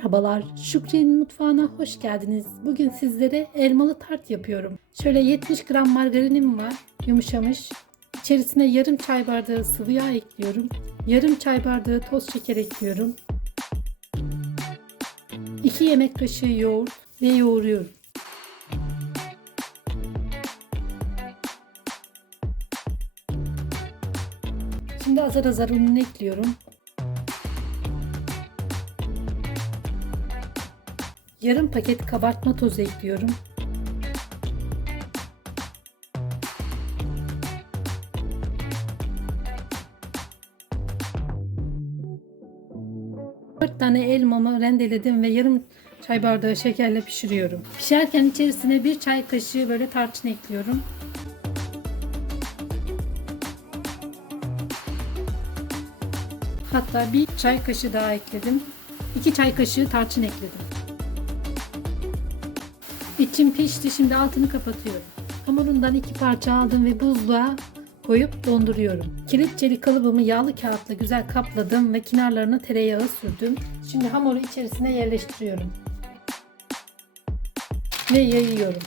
Merhabalar, Şükriye'nin mutfağına hoş geldiniz. Bugün sizlere elmalı tart yapıyorum. Şöyle 70 gram margarinim var, yumuşamış. İçerisine yarım çay bardağı sıvı yağ ekliyorum. Yarım çay bardağı toz şeker ekliyorum. 2 yemek kaşığı yoğurt ve yoğuruyorum. Şimdi azar azar ununu ekliyorum. Yarım paket kabartma tozu ekliyorum. Tane elmamı rendeledim ve yarım çay bardağı şekerle pişiriyorum. Pişerken içerisine bir çay kaşığı böyle tarçın ekliyorum. Hatta bir çay kaşığı daha ekledim. 2 çay kaşığı tarçın ekledim. İçim pişti. Şimdi altını kapatıyorum. Hamurundan iki parça aldım ve buzluğa koyup donduruyorum. Kilit çelik kalıbımı yağlı kağıtla güzel kapladım ve kenarlarına tereyağı sürdüm. Şimdi hamuru içerisine yerleştiriyorum. Ve yayıyorum.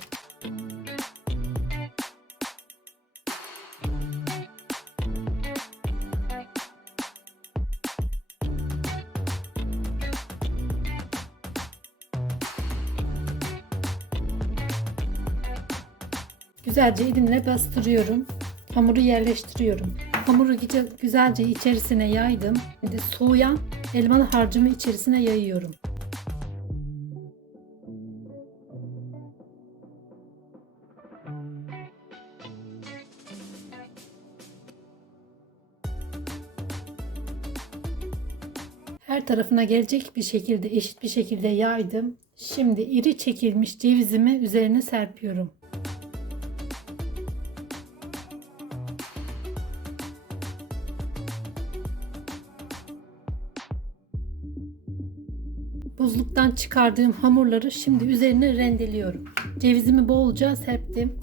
Güzelce elimle bastırıyorum. Hamuru yerleştiriyorum. Hamuru güzel- güzelce içerisine yaydım. Şimdi soğuyan elmalı harcımı içerisine yayıyorum. Her tarafına gelecek bir şekilde eşit bir şekilde yaydım. Şimdi iri çekilmiş cevizimi üzerine serpiyorum. Buzluktan çıkardığım hamurları şimdi üzerine rendeliyorum. Cevizimi bolca serptim.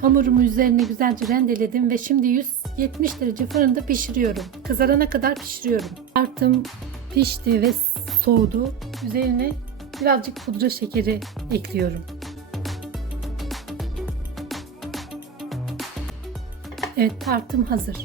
Hamurumu üzerine güzelce rendeledim ve şimdi 170 derece fırında pişiriyorum. Kızarana kadar pişiriyorum. Tartım pişti ve soğudu. Üzerine birazcık pudra şekeri ekliyorum. Evet tartım hazır.